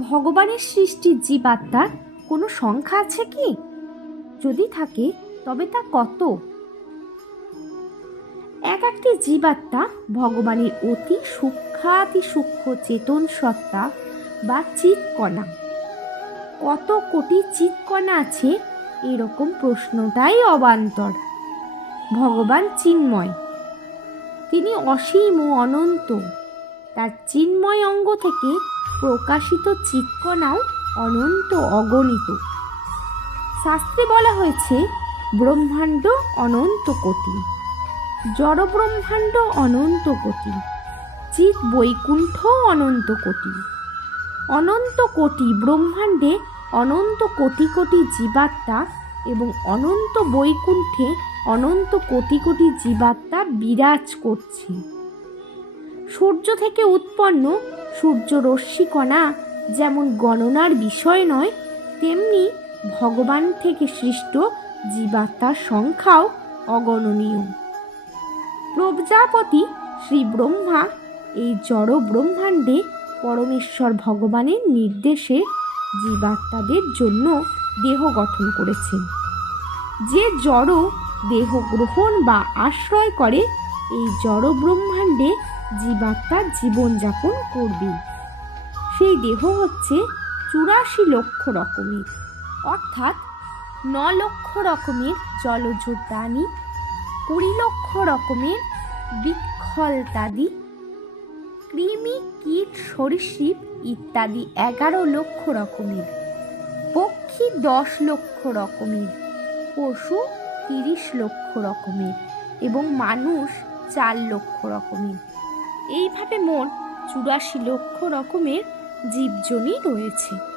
ভগবানের সৃষ্টি জীবাত্মার কোনো সংখ্যা আছে কি? যদি থাকে, তবে তা কত? এক একটি জীবাত্মা ভগবানের অতি সূক্ষ্মাতি সূক্ষ্ম চেতন সত্তা বা চিৎকণা। কত কোটি চিৎকণা আছে? এরকম প্রশ্নটাই অবান্তর। ভগবান চিন্ময়। তিনি অসীম ও অনন্ত। তার চিন্ময় অঙ্গ থেকে প্রকাশিত চিৎকণাও অনন্ত অগণিত। শাস্ত্রে বলা হয়েছে, ব্রহ্মাণ্ড অনন্ত কোটি। জড় ব্রহ্মাণ্ড অনন্ত কোটি। চিৎ বৈকুণ্ঠ অনন্ত কোটি। অনন্ত কোটি ব্রহ্মাণ্ডে অনন্ত কোটি কোটি জীবাত্মা এবং অনন্ত বৈকুণ্ঠে অনন্ত কোটি কোটি জীবাত্মা বিরাজ করছে। সূর্য থেকে উৎপন্ন সূর্য রশ্মিকণা যেমন গণনার বিষয় নয়, তেমনি ভগবান থেকে সৃষ্ট জীবাত্মার সংখ্যাও অগণনীয়। প্রজাপতি শ্রী ব্রহ্মা এই জড় ব্রহ্মাণ্ডে পরমেশ্বর ভগবানের নির্দেশে জীবাত্মাদের জন্য দেহ গঠন করেছেন। যে জড় দেহ গ্রহণ বা আশ্রয় করে, এই জড় ব্রহ্মাণ্ডে জীবাত্মা জীবনযাপন করবে। সেই দেহ হচ্ছে চুরাশি লক্ষ রকমের, অর্থাৎ ন লক্ষ রকমের জলজ প্রাণী, কুড়ি লক্ষ রকমের বিক্ষলতাদি, কৃমি, কীট, সরীসৃপ ইত্যাদি এগারো লক্ষ রকমের, পক্ষী দশ লক্ষ রকমের, পশু তিরিশ লক্ষ রকমের এবং মানুষ চার লক্ষ রকমের। এইভাবে মোট চুরাশি লক্ষ রকমের জীবজনী রয়েছে।